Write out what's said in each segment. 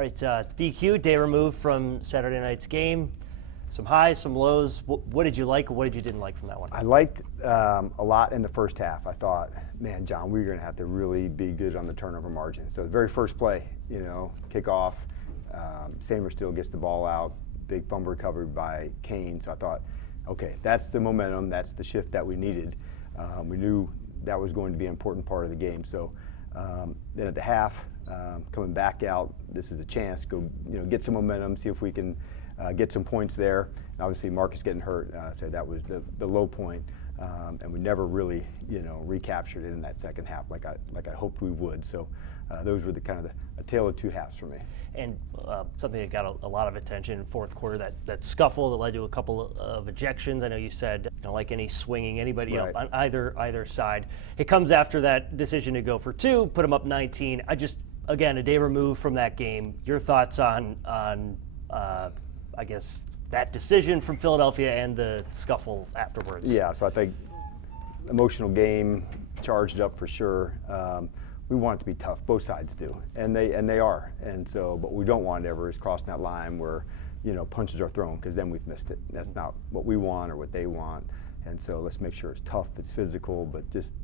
right, DQ, day removed from Saturday night's game. Some highs, some lows. What did you like, or what did you didn't like from that one? I liked a lot in the first half. I thought, man, John, we're going to have to really be good on the turnover margin. So the very first play, kickoff, Samer still gets the ball out, big fumble recovery by Kane. So I thought, okay, that's the momentum, that's the shift that we needed. We knew that was going to be an important part of the game. So then at the half, coming back out, this is a chance to go, get some momentum, see if we can get some points there. And obviously, Marcus getting hurt, so that was the low point, and we never really, recaptured it in that second half like I hoped we would. So those were the kind of a tale of two halves for me. And something that got a lot of attention in fourth quarter, that scuffle that led to a couple of ejections. I know you said you don't like any swinging, anybody Right. on either side. It comes after that decision to go for two, put them up 19. Again, a day removed from that game. Your thoughts on I guess, that decision from Philadelphia and the scuffle afterwards? Yeah, so I think emotional game, charged up for sure. We want it to be tough. Both sides do, and they are. And so, but we don't want ever is crossing that line where, punches are thrown, because then we've missed it. That's not what we want or what they want. And so let's make sure it's tough, it's physical, but just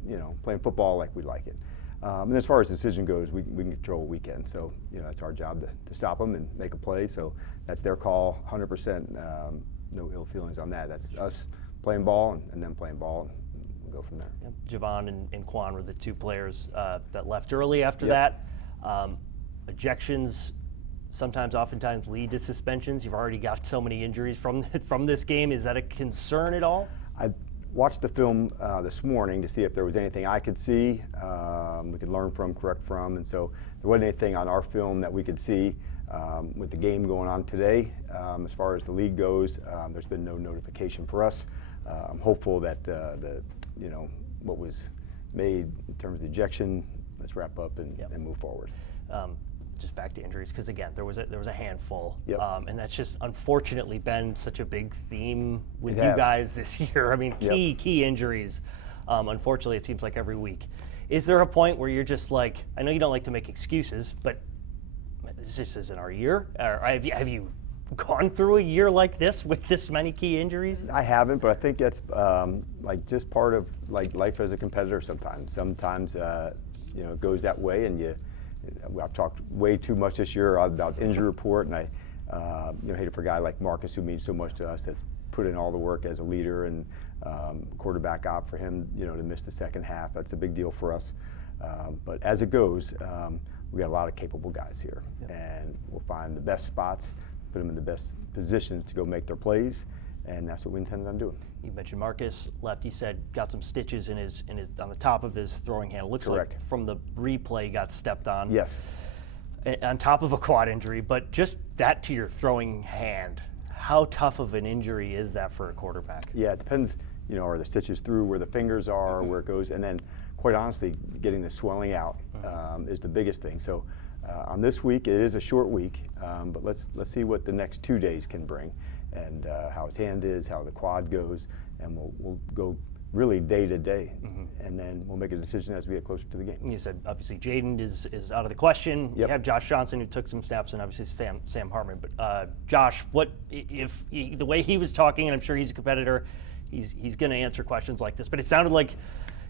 playing football like we like it. And as far as the decision goes, we can control a weekend. So, it's our job to stop them and make a play. So that's their call, 100%. No ill feelings on that. That's us playing ball and them playing ball. And we'll go from there. Yep. Javon and Quan were the two players that left early after Yep. that. Ejections oftentimes lead to suspensions. You've already got so many injuries from this game. Is that a concern at all? I watched the film this morning to see if there was anything I could see, we could learn from, correct from, and so there wasn't anything on our film that we could see. With the game going on today, as far as the league goes, there's been no notification for us. I'm hopeful that what was made in terms of the ejection, let's wrap up and move forward. Just back to injuries, because again, there was a handful, Yep. And that's just unfortunately been such a big theme with It you has. guys this year. I mean, Yep. key injuries. Unfortunately, it seems like every week. Is there a point where you're just like, I know you don't like to make excuses, but this just isn't our year? Or have you gone through a year like this with this many key injuries? I haven't, but I think that's just part of life as a competitor. Sometimes it goes that way, and I've talked way too much this year about injury report, and I hate it for a guy like Marcus, who means so much to us, that's put in all the work as a leader, and quarterback op for him, to miss the second half. That's a big deal for us. But as it goes, we got a lot of capable guys here, and we'll find the best spots, put them in the best positions to go make their plays, and that's what we intended on doing. You mentioned Marcus left. He said got some stitches in his on the top of his throwing hand. It looks Correct. like from the replay got stepped on. Yes. On top of a quad injury, but just that to your throwing hand. How tough of an injury is that for a quarterback? Yeah, it depends. Are the stitches through where the fingers are, where it goes, and then quite honestly, getting the swelling out is the biggest thing. So on this week, it is a short week, but let's see what the next 2 days can bring, and how his hand is, how the quad goes, and we'll go really day to day, and then we'll make a decision as we get closer to the game. You said obviously Jaden is out of the question. Yep. You have Josh Johnson, who took some snaps, and obviously Sam Hartman. But Josh, what if the way he was talking, and I'm sure he's a competitor, he's going to answer questions like this, but it sounded like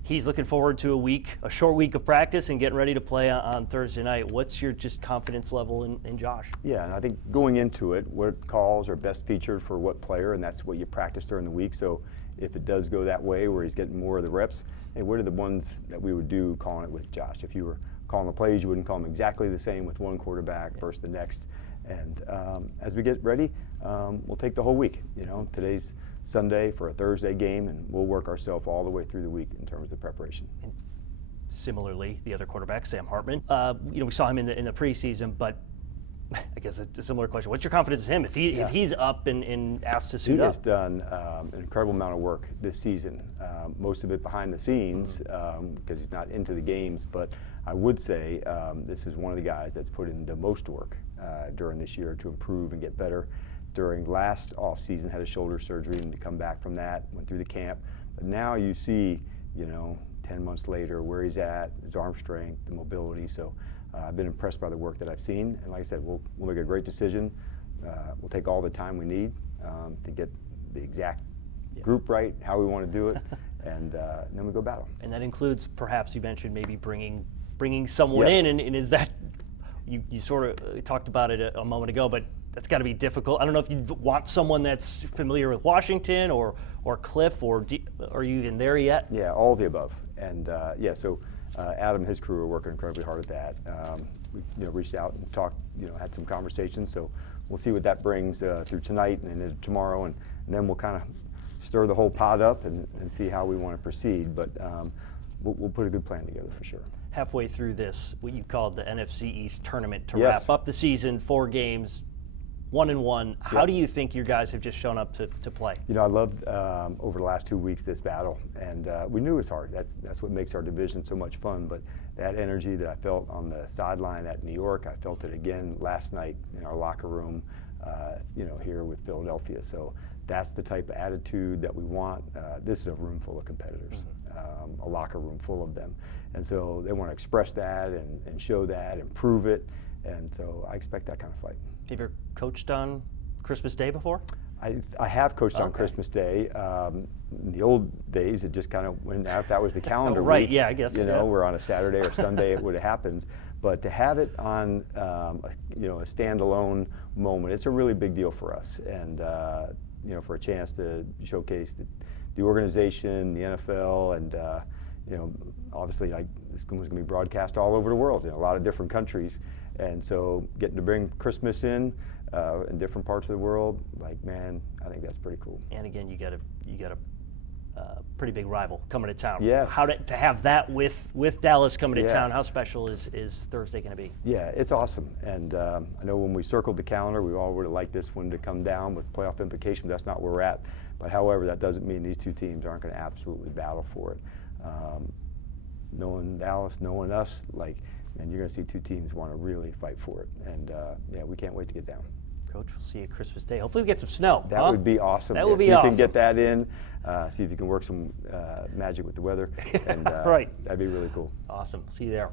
he's looking forward to a short week of practice and getting ready to play on Thursday night. What's your just confidence level in Josh? Yeah, and I think going into it, what calls are best featured for what player, and that's what you practice during the week. So if it does go that way where he's getting more of the reps, and what are the ones that we would do calling it with Josh? If you were calling the plays, you wouldn't call them exactly the same with one quarterback versus the next. And as we get ready, we'll take the whole week. Today's Sunday for a Thursday game, and we'll work ourselves all the way through the week in terms of preparation. And similarly, the other quarterback, Sam Hartman, we saw him in the preseason, but I guess a similar question. What's your confidence in him if he's up and asked to suit up? He has done an incredible amount of work this season, most of it behind the scenes because he's not into the games, but I would say this is one of the guys that's put in the most work during this year to improve and get better. During last offseason, had a shoulder surgery, and to come back from that, went through the camp. But now you see, 10 months later, where he's at, his arm strength, the mobility. So I've been impressed by the work that I've seen, and like I said, we'll make a great decision. We'll take all the time we need to get the exact group right, how we want to do it, and then we go battle. And that includes, perhaps you mentioned maybe bringing someone in, and is that, you sort of talked about it a moment ago, but that's got to be difficult. I don't know if you want someone that's familiar with Washington or Cliff, or are you even there yet? Yeah, all of the above. And so Adam and his crew are working incredibly hard at that. We reached out and talked, had some conversations. So we'll see what that brings through tonight and into tomorrow, and then we'll kind of stir the whole pot up and see how we want to proceed. But we'll put a good plan together for sure. Halfway through this, what you called the NFC East tournament to Yes. wrap up the season, 4 games, 1-1. How do you think your guys have just shown up to play? I loved over the last 2 weeks this battle, and we knew it was hard. That's what makes our division so much fun. But that energy that I felt on the sideline at New York, I felt it again last night in our locker room, here with Philadelphia. So that's the type of attitude that we want. This is a room full of competitors, a locker room full of them, and so they want to express that and show that and prove it. And so I expect that kind of fight. Have you ever coached on Christmas Day before? I have coached on Christmas Day. In the old days, it just kind of went out. That was the calendar right, week. yeah, I guess. We're on a Saturday or Sunday, it would have happened. But to have it on, a standalone moment, it's a really big deal for us. And, for a chance to showcase the organization, the NFL, and, obviously this was going to be broadcast all over the world in a lot of different countries. And so getting to bring Christmas in different parts of the world, man, I think that's pretty cool. And again, you got a pretty big rival coming to town. Yes. How to have that with Dallas coming to Yeah. town? How special is Thursday going to be? Yeah, it's awesome. And I know when we circled the calendar, we all would have liked this one to come down with playoff implications. That's not where we're at. But however, that doesn't mean these two teams aren't going to absolutely battle for it. Knowing Dallas, knowing us, and you're going to see two teams want to really fight for it. And we can't wait to get down. Coach, we'll see you Christmas Day. Hopefully we get some snow. That would be awesome. That would be awesome. awesome. If you can get that in, see if you can work some magic with the weather. And, right. That'd be really cool. Awesome. See you there.